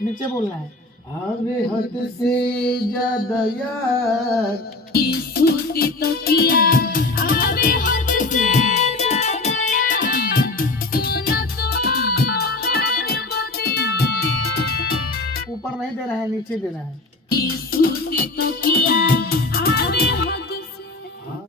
नीचे बोलना है। आगे हद से ज्यादा यार सूती तो किया आगे हद से ज्यादा यार सुना तो हर बतिया। ऊपर नहीं दे रहा है, नीचे दे रहा है। सूती तो किया आगे हद